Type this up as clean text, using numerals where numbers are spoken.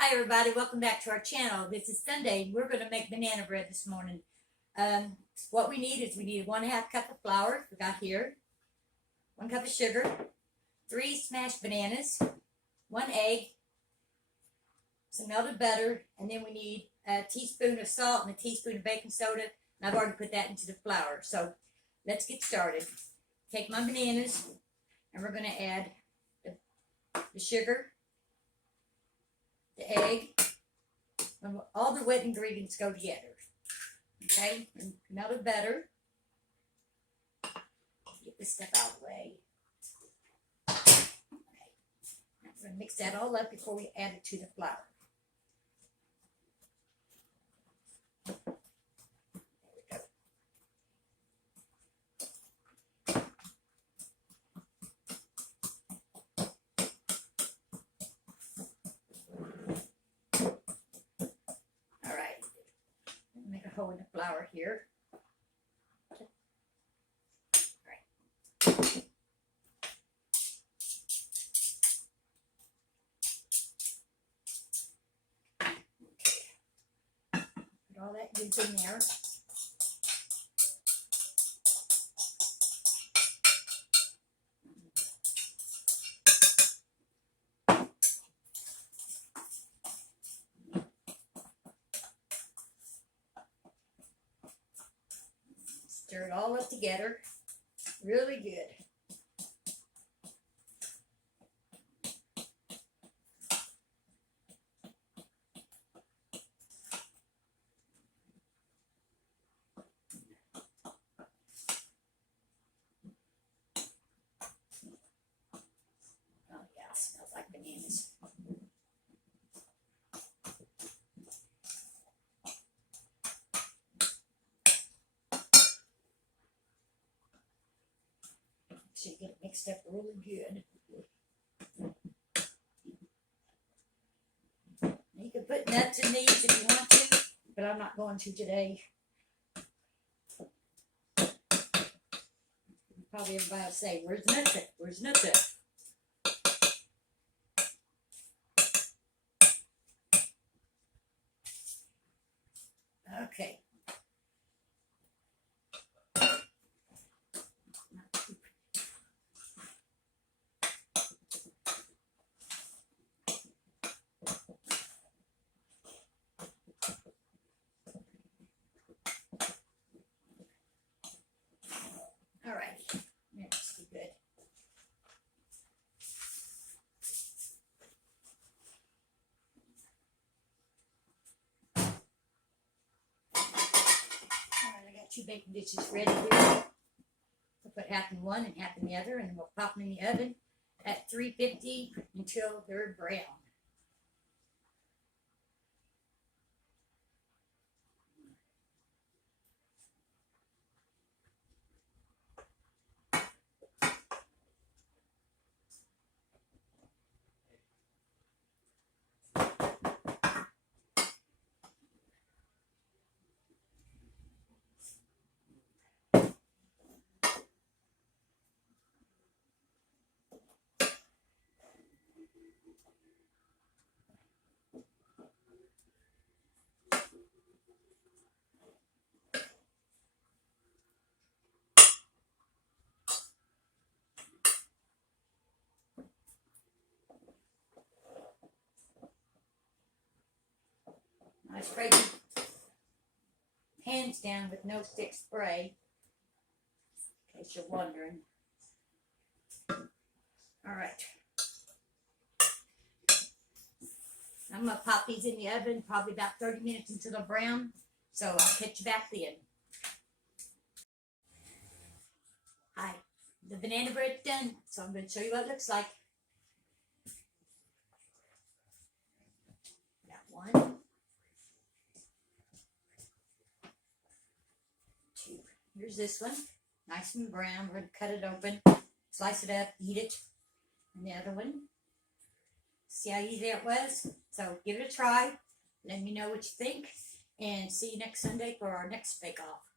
Hi everybody, welcome back to our channel. This is Sunday. We're going to make banana bread this morning. What we need is 1/2 cup of flour, we got here, 1 cup of sugar, 3 smashed bananas, 1 egg, some melted butter, and then we need a teaspoon of salt and a teaspoon of baking soda, and I've already put that into the flour. So let's get started. Take my bananas, and we're going to add the sugar, the egg, and all the wet ingredients go together. Okay, and melted butter. Get this stuff out of the way. Okay, now we're going to mix that all up before we add it to the flour. Make a hole in the flour here. All right. Put all that goods in there. Stir it all up together, really good. Oh yeah, it smells like bananas. So you get it mixed up really good. You can put nuts in these if you want to, but I'm not going to today. Probably everybody will say, "Where's the nuts at? Where's the nuts at?" Okay. All right, that's good. All right, I got 2 baking dishes ready here. We'll put half in one and half in the other, and then we'll pop them in the oven at 350 until they're brown. I sprayed the pans down with no stick spray, in case you're wondering. All right. I'm going to pop these in the oven probably about 30 minutes until they're brown, so I'll catch you back then. Hi, the banana bread's done, so I'm going to show you what it looks like. Got 1, 2. Here's this one, nice and brown. We're going to cut it open, slice it up, eat it. And the other one, see how easy it was? So give it a try. Let me know what you think, and see you next Sunday for our next bake-off.